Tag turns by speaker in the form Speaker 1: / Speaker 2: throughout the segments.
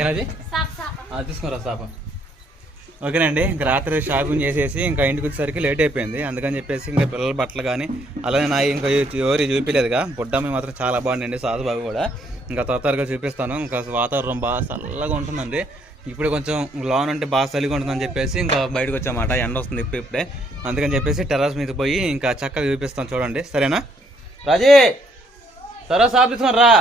Speaker 1: ఏనాది? తీసుకురా సాప. ఓకేనండి ఇంకా రాత్రి షాపింగ్ చేసేసి ఇంకా ఇంటికి వచ్చేసరికి లేట్ అయిపోయింది. అందుకని చెప్పేసి ఇంకా పిల్లల బట్టలు కానీ అలానే నా ఇంకా ఎవరు చూపించలేదుగా బుడ్డమ్మ మాత్రం చాలా బాగుందండి సాధుబాబు కూడా. ఇంకా త్వర త్వరగా చూపిస్తాను. ఇంకా వాతావరణం బాగా చల్లగా ఉంటుందండి. ఇప్పుడు కొంచెం లోన్ ఉంటే బాగా చలిగా ఉంటుందని చెప్పేసి ఇంకా బయటకు వచ్చామాట. ఎండ వస్తుంది ఇప్పుడు ఇప్పుడే. అందుకని చెప్పేసి టెర్రస్ మీద పోయి ఇంకా చక్కగా చూపిస్తాను చూడండి. సరేనా? రాజీ! సరే సాపిస్తున్నాను రా.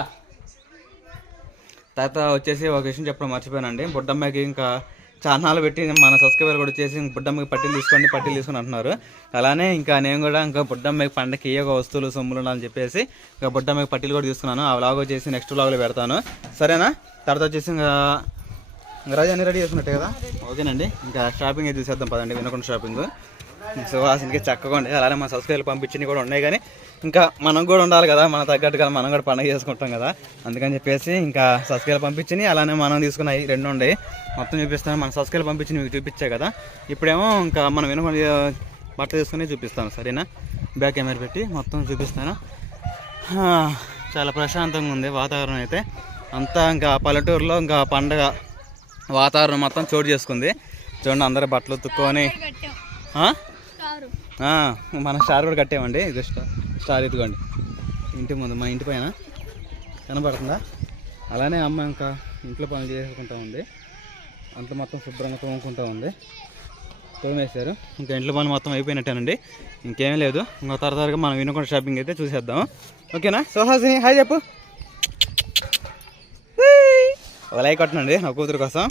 Speaker 1: తర్వాత వచ్చేసి ఒక విషయం చెప్పడం మర్చిపోయానండి. బుడ్డమ్మకి ఇంకా ఛానల్ పెట్టి మన సబ్స్క్రైబర్ కూడా వచ్చేసి బుడ్డమ్మకి పట్టీలు తీసుకోండి పట్టీలు తీసుకొని అంటున్నారు. అలానే ఇంకా నేను కూడా ఇంకా బుడ్డమ్మకి పండగకి ఏ ఒక వస్తువులు సొమ్ములు ఉండాలని చెప్పేసి ఇంకా బుడ్డమ్మకి పట్టీలు కూడా తీసుకున్నాను. ఆ వ్లాగ్ వచ్చేసి నెక్స్ట్ వ్లాగ్లో పెడతాను. సరేనా? తర్వాత వచ్చేసి ఇంకా ఇంకా రాజు అన్ని రెడీ చేసుకున్నట్టే కదా? ఓకేనండి. ఇంకా షాపింగ్ అయితే చూసేద్దాం పదండి వినకుండా షాపింగ్ సుహాసినికి చక్కగా ఉండే అలానే మన సబ్స్క్రైబర్లు పంపించినవి కూడా ఉన్నాయి కానీ ఇంకా మనం కూడా ఉండాలి కదా. మన తగ్గట్టుగా మనం కూడా పండగ చేసుకుంటాం కదా. అందుకని చెప్పేసి ఇంకా సబ్స్క్రైబ్ పంపించినాయి అలానే మనం తీసుకున్నాయి రెండు ఉన్నాయి. మొత్తం చూపిస్తాను. మన సబ్స్క్రైబ్ పంపించి మీకు చూపించే కదా. ఇప్పుడేమో ఇంకా మనం వినకుండా బట్ట తీసుకుని చూపిస్తాను. సరేనా? బ్యాక్ కెమెరా పెట్టి మొత్తం చూపిస్తాను. చాలా ప్రశాంతంగా ఉంది వాతావరణం అయితే. అంతా ఇంకా పల్లెటూరులో ఇంకా పండగ వాతావరణం మొత్తం చోటు చేసుకుంది. చూడండి అందరూ బట్టలు ఉతుక్కొని. మన స్టార్ కూడా కట్టామండి ఇది స్టార్ స్టార్ ఇదిగోండి. ఇంటి ముందు మన ఇంటి పైన. కనబడుతుందా? అలానే అమ్మ ఇంకా ఇంట్లో పనులు చేసుకుంటా ఉంది. అంత మొత్తం శుభ్రంగా తోముకుంటా ఉంది. తోమేశారు. ఇంకా ఇంట్లో పనులు మొత్తం అయిపోయినట్టేనండి. ఇంకేం లేదు. ఇంకా తరతరగా మనం వినుకుంట షాపింగ్ అయితే చూసేద్దాం. ఓకేనా? సుహాసిని హాయ్ చెప్పు. ఒక లైక్ కొట్టనండి నా కూతురు కోసం.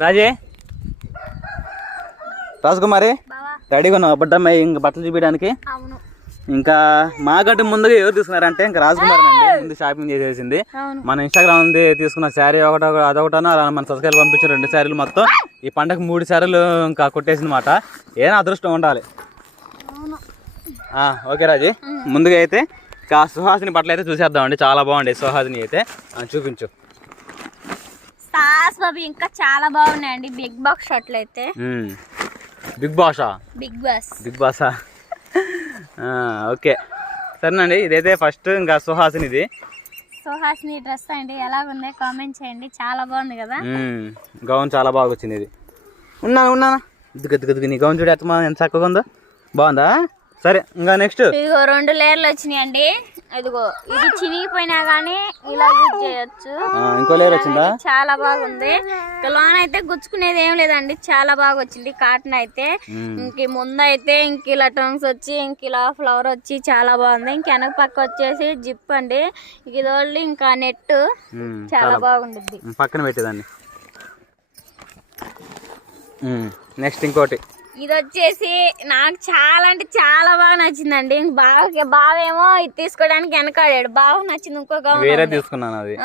Speaker 1: రాజే రాజకుమారి రెడీగా ఉన్నావు? బుడ్డమ్మాయి ఇంకా బట్టలు చూపించడానికి? ఇంకా మాకంటే ముందుగా ఎవరు తీసుకున్నారంటే ఇంకా రాజకుమారి అండి. ముందు షాపింగ్ చేసేసింది. మన ఇన్స్టాగ్రామ్ ఉంది తీసుకున్న శారీ ఒకటి అదొకటనో అలా మన సబ్స్క్రైబ్ పంపించిన రెండు శారీలు మొత్తం. ఈ పండగ మూడు శారీలు ఇంకా కొట్టేసింది మాట ఏనా అదృష్టం ఉండాలి? ఓకే రాజీ. ముందుగా అయితే ఇంకా సుహాసిని బట్టలు అయితే చూసేద్దామండి. చాలా బాగుంది సుహాసిని అయితే. చూపించు.
Speaker 2: సాస్ బాబు ఇంకా చాలా బాగున్నాయండి. బిగ్ బాక్స్ షర్ట్లు అయితే.
Speaker 1: Big Basha?
Speaker 2: Big boss.
Speaker 1: Big బాసా? ఆ, ఓకే. సరేనండి ఇదైతే ఫస్ట్ ఇంకా సుహాసినిది.
Speaker 2: సుహాసిని డ్రెస్ అండి ఎలా ఉంది కామెంట్ చేయండి. చాలా బాగుంది కదా.
Speaker 1: గౌన్ చాలా బాగా వచ్చింది ఇది. ఉన్నాను ఉన్నానా ఇదిగో ఇదిగో ఇదిగో నీ గౌన్ చూడు ఎంత చక్కగా ఉందో. బాగుందా? సరే ఇంకా నెక్స్ట్.
Speaker 2: ఇదిగో రెండు లేయర్లు వచ్చినాయండి. ఇదిగో ఇది చినిగిపోయినా గానీ ఇలా యూజ్ చేయొచ్చు.
Speaker 1: ఇంకో లేయర్ వచ్చిందా?
Speaker 2: చాలా బాగుంది. ఇంకా లోన్ అయితే గుచ్చుకునేది ఏం లేదండి చాలా బాగా వచ్చింది కాటన్ అయితే. ఇంక ముందు అయితే ఇంక ఇలా టంగ్స్ వచ్చి ఇంక ఇలా ఫ్లవర్ వచ్చి చాలా బాగుంది. ఇంక వెనక పక్క వచ్చేసి జిప్ అండి. ఇది ఓన్లీ ఇంకా నెట్. చాలా బాగుంటుంది.
Speaker 1: పక్కన పెట్టేదాన్ని. నెక్స్ట్ ఇంకోటి.
Speaker 2: ఇది వచ్చేసి నాకు చాలా అంటే చాలా బాగా నచ్చిందండి. బాగా బావేమో ఇది తీసుకోవడానికి వెనకాడాడు. బాగా నచ్చింది ఇంకో
Speaker 1: వేరే. తీసుకున్నాను అది.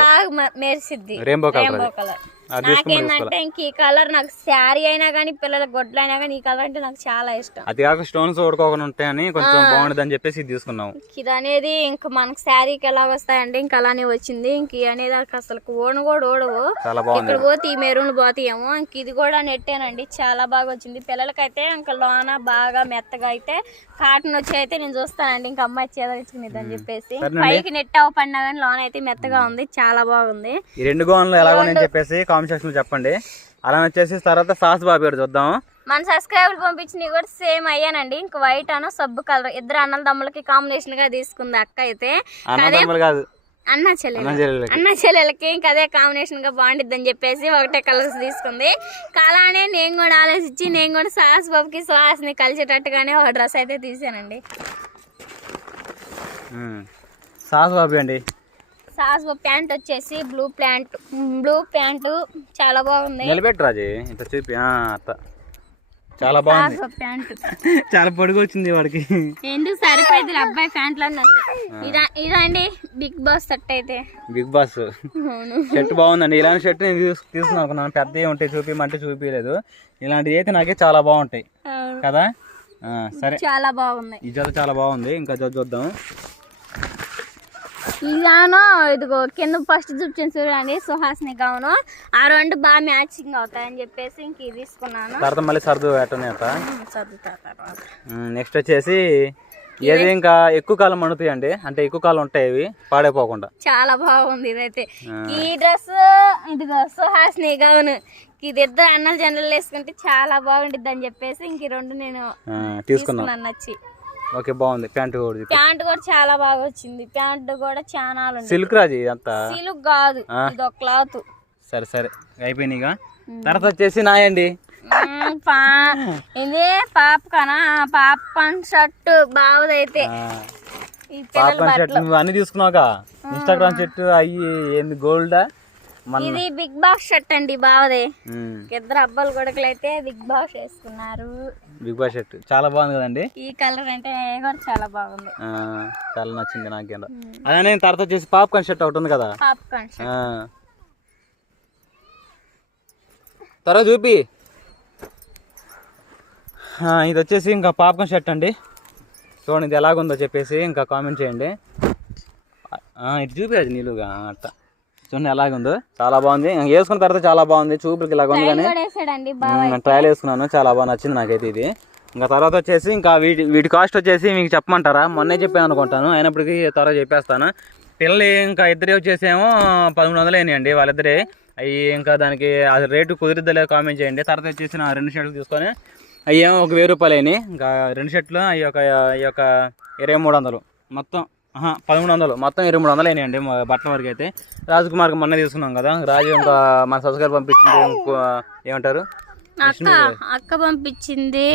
Speaker 2: బాగా మెరిసిద్ది.
Speaker 1: Rainbow colour
Speaker 2: నాకేంటంటే ఇంక ఈ కలర్ నాకు శారీ అయినా కానీ పిల్లల గొడ్లు అయినా కానీ ఈ కలర్ అంటే నాకు చాలా ఇష్టం.
Speaker 1: అది కాక స్టోన్స్ ఓడుకోకుండా ఉంటాయని కొంచెం బాగుండదు అని చెప్పేసి ఇది తీసుకున్నాం.
Speaker 2: ఇది అనేది ఇంక మనకు శారీకి ఎలా వస్తాయంటే ఇంక అలానే వచ్చింది. ఇంక అనేది అసలు ఓను కూడా ఓడవు.
Speaker 1: చాలా బాగుంది.
Speaker 2: ఇక్కడ పోతే ఈ మెరూన్ పోతాయేమో. ఇంక ఇది కూడా నెట్టేనండి. చాలా బాగా వచ్చింది. పిల్లలకైతే ఇంకా లోన బాగా మెత్తగా అయితే కాటన్ వచ్చి అయితే నేను చూస్తానండి. ఇంకా అమ్మాయి చేదగించుకునేది అని చెప్పేసి. పైకి నెట్ అవ్వపడినా కానీ లోన అయితే మెత్తగా ఉంది. చాలా బాగుంది.
Speaker 1: ఈ రెండు గోన్లు ఎలా చెప్పేసి కామెంట్ సెక్షన్ చెప్పండి. అలా వచ్చేసి తర్వాత సాస్ బాబు గారు చూద్దాం.
Speaker 2: మన సబ్స్క్రైబర్లు పంపించినవి కూడా సేమ్ అయ్యానండి. ఇంకా వైట్ అను సబ్బు కలర్. ఇద్దరు అన్నల తమ్ములకి కాంబినేషన్గా తీసుకుంది అక్క అయితే.
Speaker 1: కాదు.
Speaker 2: అన్న చెల్లెలు.
Speaker 1: అన్న చెల్లెలకి
Speaker 2: ఇంకా అదే కాంబినేషన్గా బాగుండిద్దని చెప్పేసి ఒకటే కలర్స్ తీసుకుంది. అలానే నేను కూడా ఆలోచించి నేను కూడా సాస్ బాబుకి సుహాస్ని కలిసేటట్టుగానే ఒక డ్రెస్ అయితే తీసానండి.
Speaker 1: సాస్ బాబు అండి.
Speaker 2: సాస్ బాబు ప్యాంట్ వచ్చేసి బ్లూ ప్యాంట్. బ్లూ ప్యాంటు చాలా బాగుంది.
Speaker 1: నిలబెట్టు రాజీ ఇంత చూపి ఆ, అత్త. చాలా బాగుంది.
Speaker 2: ప్యాంటు.
Speaker 1: చాలా పొడుగు వచ్చింది వాడికి.
Speaker 2: ఎందుకు సరిపోయింది అబ్బాయి ప్యాంట్లు అన్నట్టు. ఇదా ఇదండి బిగ్ బాస్ సెట్ అయితే.
Speaker 1: Big boss.
Speaker 2: అవును.
Speaker 1: షర్ట్ బాగుందండి. ఇలాంటి షర్ట్ నేను తీసు తీసుకున్నాను పెద్దవి ఉంటాయి చూపించమంటే చూపించలేదు ఇలాంటివి అయితే నాకే చాలా బాగుంటాయి.
Speaker 2: అవును.
Speaker 1: కదా? ఆ, సరే.
Speaker 2: చాలా బాగున్నాయి.
Speaker 1: ఈ జత చాలా బాగుంది. ఇంకా చూద్దాం.
Speaker 2: ఇదాను ఇదిగో కింద ఫస్ట్ చూపించిన చూడండి సుహాసిని గౌను. ఆ రెండు బాగా మ్యాచింగ్ అవుతాయని చెప్పేసి ఇంక ఇది తీసుకున్నాను.
Speaker 1: తర్వాత మళ్ళీ సర్దు
Speaker 2: తర్వాత.
Speaker 1: నెక్స్ట్ వచ్చేసి ఏది ఇంకా ఎక్కువ కాలం మణుతాయి అండి అంటే ఎక్కువ కాలం ఉంటాయి ఇవి పాడైపోకుండా.
Speaker 2: చాలా బాగుంది ఇదైతే. ఈ డ్రెస్ ఇది డ్రెస్ హాస్ని గౌన్. ఇది ఇద్దరు అన్నల జనరల్ వేసుకుంటే చాలా బాగుంటుంది అని చెప్పేసి ఇంక రెండు నేను తీసుకున్నాను నచ్చి.
Speaker 1: ఓకే బాగుంది. ప్యాంట్ కూడా.
Speaker 2: ప్యాంట్ కూడా చాలా బాగా వచ్చింది. ప్యాంట్ కూడా చాలా
Speaker 1: సిల్క్ రాజు ఇదంతా?
Speaker 2: సిలుక్ కాదు. ఇది ఒక క్లాత్.
Speaker 1: సరే సరే. అయిపోయినాయి ఇక. తర్వాత వచ్చేసి నాయండి.
Speaker 2: పా ఇదే పాపకనా? పాపన్ షర్ట్ బాగుదైతే
Speaker 1: పాపన్ షర్ట్ నువ్వు అన్ని తీసుకున్నావుగా? ఇన్స్టాగ్రామ్ షర్ట్ అయ్యి ఏంది గోల్డా?
Speaker 2: ఇది బిగ్ బాస్ షర్ట్ అండి బావదే. ఇద్దరు అబ్బాయిలు కొడుకులు అయితే బిగ్ బాస్ వేసుకున్నారు.
Speaker 1: Big boss shirt. చాలా బాగుంది కదండి?
Speaker 2: ఈ కలర్ అంటే కూడా చాలా బాగుంది.
Speaker 1: చాలా నచ్చింది నాకు అదే తర్వాత వచ్చేసి పాప్కార్న్ షర్ట్ ఒకటి ఉంది కదా?
Speaker 2: Popcorn shirt.
Speaker 1: త్వరగా చూపి. ఇది వచ్చేసి ఇంకా పాప్కార్న్ షర్ట్ అండి. చూడండి ఇది ఎలాగుందో చెప్పేసి ఇంకా కామెంట్ చేయండి. ఇది చూపించదు నీళ్ళుగా అట్ట. చూడండి ఎలాగుందో. చాలా బాగుంది. ఇంకా వేసుకున్న తర్వాత చాలా బాగుంది. చూపులకి ఇలాగ ఉంది కానీ. ట్రయల్ వేసుకున్నాను. చాలా బాగా నచ్చింది నాకైతే ఇది. ఇంకా తర్వాత వచ్చేసి ఇంకా వీటి వీటి కాస్ట్ వచ్చేసి మీకు చెప్పమంటారా? మొన్నే చెప్పాను అనుకుంటాను. అయినప్పటికీ త్వరగా చెప్పేస్తాను. పిల్లలు ఇంకా ఇద్దరే వచ్చేసేమో పదమూడు వందలు అయినాయండి వాళ్ళిద్దరే. అవి ఇంకా దానికి అది రేటు కుదిరిద్దా లేదో కామెంట్ చేయండి. తర్వాత వచ్చేసి నా రెండు షర్ట్లు తీసుకొని అవి ఏమో ఒక వెయ్యి రూపాయలు అయినాయి. ఇంకా రెండు షర్ట్లు అవి ఒక ఈ యొక్క ఇరవై మూడు వందలు. మొత్తం. పదమూడు వందలు. మొత్తం ఇరవై మూడు వందలు అయినాయండి బట్టల వరకు అయితే. రాజకుమార్కి మొన్న తీసుకున్నాం కదా. రాజు ఇంకా మన సబ్స్క్రైబర్ పంపించింది ఏమంటారు?
Speaker 2: అక్క అక్క పంపించింది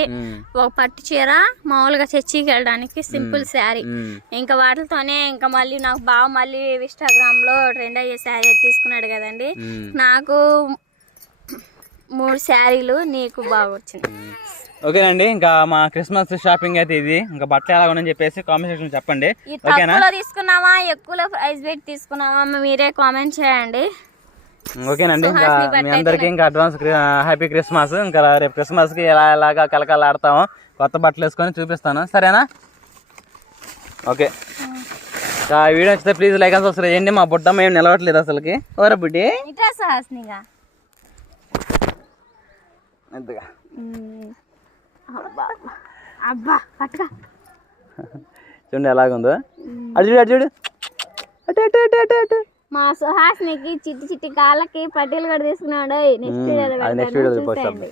Speaker 2: ఒక పట్టు చీర మామూలుగా చర్చికి వెళ్ళడానికి సింపుల్ శారీ. ఇంకా వాటితోనే ఇంకా మళ్ళీ నాకు బాగా మళ్ళీ ఇన్స్టాగ్రామ్లో ట్రెండ్ అయ్యే శారీ తీసుకున్నాడు కదండి. నాకు మూడు శారీలు నీకు బాగా వచ్చింది.
Speaker 1: ఓకేనండి ఇంకా మా క్రిస్మస్ షాపింగ్ అయితే ఇది. ఇంకా బట్టలు ఎలా ఉన్నాయని చెప్పేసి కామెంట్ సెక్షన్ చెప్పండి. ఓకేనా?
Speaker 2: తీసుకున్నావా ఎక్కువలో ప్రైస్ పెట్టి తీసుకున్నావా మీరే కామెంట్ చేయండి.
Speaker 1: ఓకేనండి ఇంకా మీ అందరికీ ఇంకా అడ్వాన్స్ హ్యాపీ క్రిస్మస్ ఇంకా రేపు క్రిస్మస్కి ఎలా ఎలాగా కలకల ఆడతామో కొత్త బట్టలు వేసుకొని చూపిస్తాను. సరేనా? ఓకే. ఇంకా వీడియో నచ్చితే ప్లీజ్ లైక్ అని వస్తారు ఏంటి మా బుడ్డమ్మ ఏం నిలవట్లేదు అసలుకి. ఓరా బుడ్డి.
Speaker 2: ఇట్లా సహాస్నిగా.
Speaker 1: ఎంతగా
Speaker 2: అబ్బా. అబ్బా పట్టుగా
Speaker 1: చూడండి ఎలాగుందో. అటు చూడు అటు చూడు. అటు అటు అటు అటు అటు.
Speaker 2: మా సుహాస్నికి చిట్టి చిట్టి కాళ్ళకి పట్టీలు కూడా తీసుకున్నాడు. Next
Speaker 1: next video